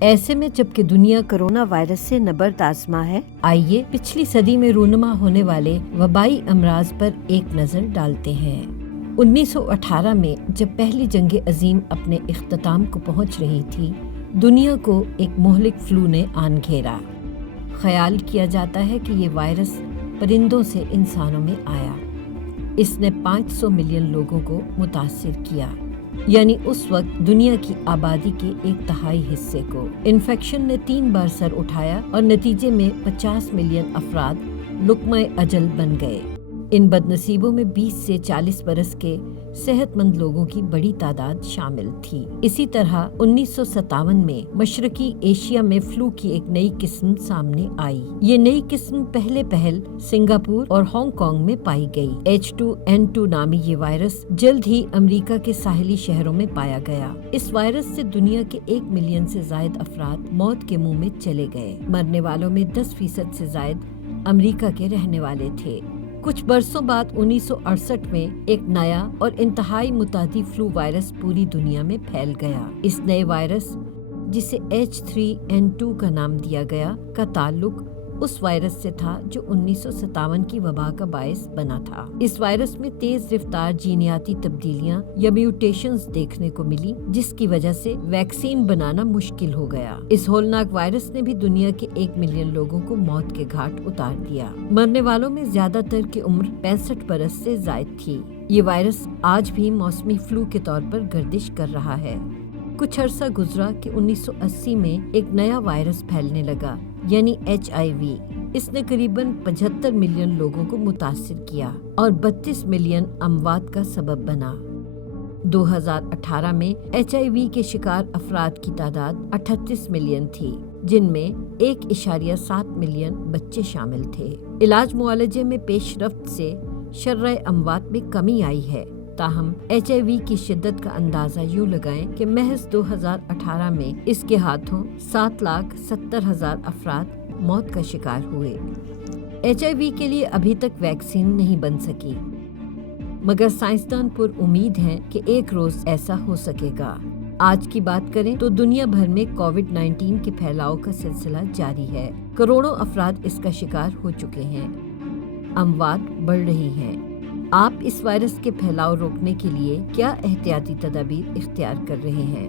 ایسے میں جبکہ دنیا کرونا وائرس سے نبرد آزما ہے، آئیے پچھلی صدی میں رونما ہونے والے وبائی امراض پر ایک نظر ڈالتے ہیں۔ 1918 میں جب پہلی جنگ عظیم اپنے اختتام کو پہنچ رہی تھی، دنیا کو ایک مہلک فلو نے آن گھیرا۔ خیال کیا جاتا ہے کہ یہ وائرس پرندوں سے انسانوں میں آیا۔ اس نے 500 ملین لوگوں کو متاثر کیا، یعنی اس وقت دنیا کی آبادی کے 1/3 حصے کو۔ انفیکشن نے 3 بار سر اٹھایا اور نتیجے میں 50 ملین افراد لقمہ اجل بن گئے۔ ان بد نصیبوں میں 20 سے 40 برس کے صحت مند لوگوں کی بڑی تعداد شامل تھی۔ اسی طرح 1957 میں مشرقی ایشیا میں فلو کی ایک نئی قسم سامنے آئی۔ یہ نئی قسم پہل سنگاپور اور ہانگ کانگ میں پائی گئی۔ H2N2 نامی یہ وائرس جلد ہی امریکہ کے ساحلی شہروں میں پایا گیا۔ اس وائرس سے دنیا کے 1 ملین سے زائد افراد موت کے منہ میں چلے گئے۔ مرنے والوں میں 10% سے زائد امریکہ کے رہنے والے تھے۔ کچھ برسوں بعد 1968 میں ایک نیا اور انتہائی متعدی فلو وائرس پوری دنیا میں پھیل گیا۔ اس نئے وائرس، جسے H3N2 کا نام دیا گیا، کا تعلق اس وائرس سے تھا جو 1957 کی وبا کا باعث بنا تھا۔ اس وائرس میں تیز رفتار جینیاتی تبدیلیاں یا میوٹیشنز دیکھنے کو ملی، جس کی وجہ سے ویکسین بنانا مشکل ہو گیا۔ اس ہولناک وائرس نے بھی دنیا کے 1 ملین لوگوں کو موت کے گھاٹ اتار دیا۔ مرنے والوں میں زیادہ تر کی عمر 65 برس سے زائد تھی۔ یہ وائرس آج بھی موسمی فلو کے طور پر گردش کر رہا ہے۔ کچھ عرصہ گزرا کہ 1980 میں ایک نیا وائرس پھیلنے لگا، یعنی HIV۔ اس نے قریباً 75 ملین لوگوں کو متاثر کیا اور 32 ملین اموات کا سبب بنا۔ 2018 میں HIV کے شکار افراد کی تعداد 38 ملین تھی، جن میں 1.7 ملین بچے شامل تھے۔ علاج معالجے میں پیش رفت سے شرح اموات میں کمی آئی ہے، تاہم HIV کی شدت کا اندازہ یوں لگائیں کہ محض 2018 میں اس کے ہاتھوں 7,70,000 افراد موت کا شکار ہوئے۔ HIV کے لیے ابھی تک ویکسین نہیں بن سکی، مگر سائنسدان پر امید ہیں کہ ایک روز ایسا ہو سکے گا۔ آج کی بات کریں تو دنیا بھر میں کووڈ-19 کے پھیلاؤ کا سلسلہ جاری ہے۔ کروڑوں افراد اس کا شکار ہو چکے ہیں۔ اموات بڑھ رہی ہیں۔ آپ اس وائرس کے پھیلاؤ روکنے کے لیے کیا احتیاطی تدابیر اختیار کر رہے ہیں؟